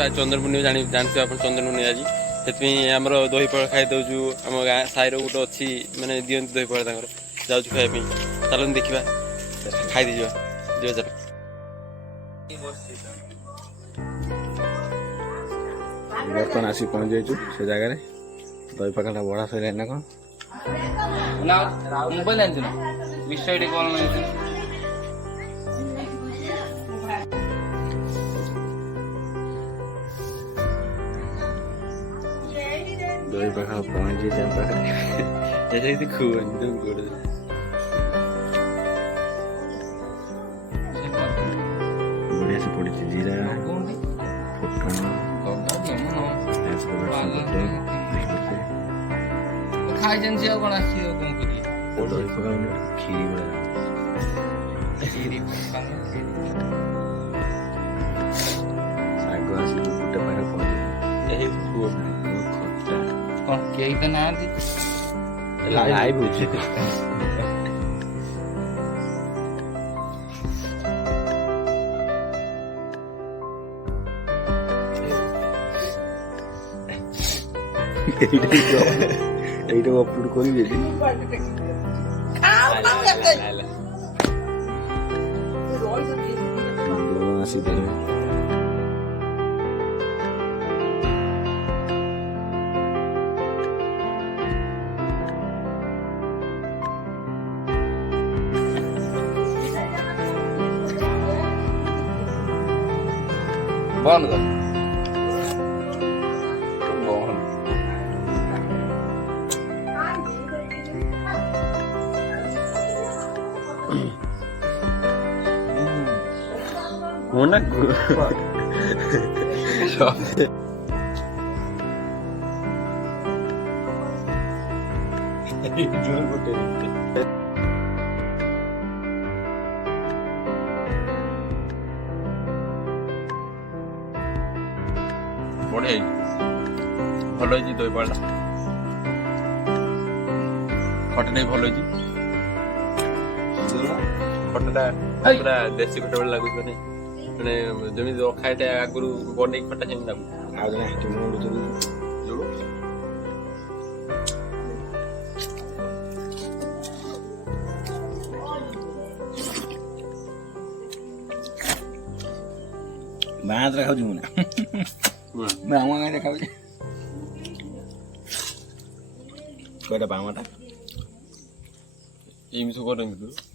आज चंदन पूर्णिमा जानते आप चंदन पूर्णिमा आज से आमर दही पड़ा खाई दौचु आम गाँ साईर गोटे अच्छी मैंने दिखती दही पड़ा जाऊँ खावाई चलो देखा खाई दीजिए जो चल बर्तमान आसी पहुँच जाइए से जगह दही पखाड़ा बड़ा सर ना कौन मोबाइल आनी विषय कल दही पखाड़ा पहुँच जाइए पाखे खुआनी तुम गोड़ बढ़िया से पड़ी जीरा फुटन खाई जानी कौन आस दही पखाड़ा खीरी गुड़ा ଶାଗ ଆସିକି ଗୋଟେ ପାଖରେ ପହଞ୍ଚି कौन केही तो ना ଲାଇଭ୍ ହଉଛି এইটা অপলোড করি যদি আসি দেবে बंद कर होना बढ़िया भल दही पड़ा खटा भल खटा पूरा देसी खटा भल लगुच मैंने जमी रखा है आगुरी बन खटा सेम लगू ଆଉ ଜଣେ ହେଠି ମୁଣ୍ଡୁଛନ୍ତି ବାଁଦରେ ଖାଉଛି ମୁଁ ନା ମୁଁ ଆମ ଗାଁରେ ଖାଉଛି କଇଟା ବାମଟା ଏମିତି ସବୁ କରନ୍ତି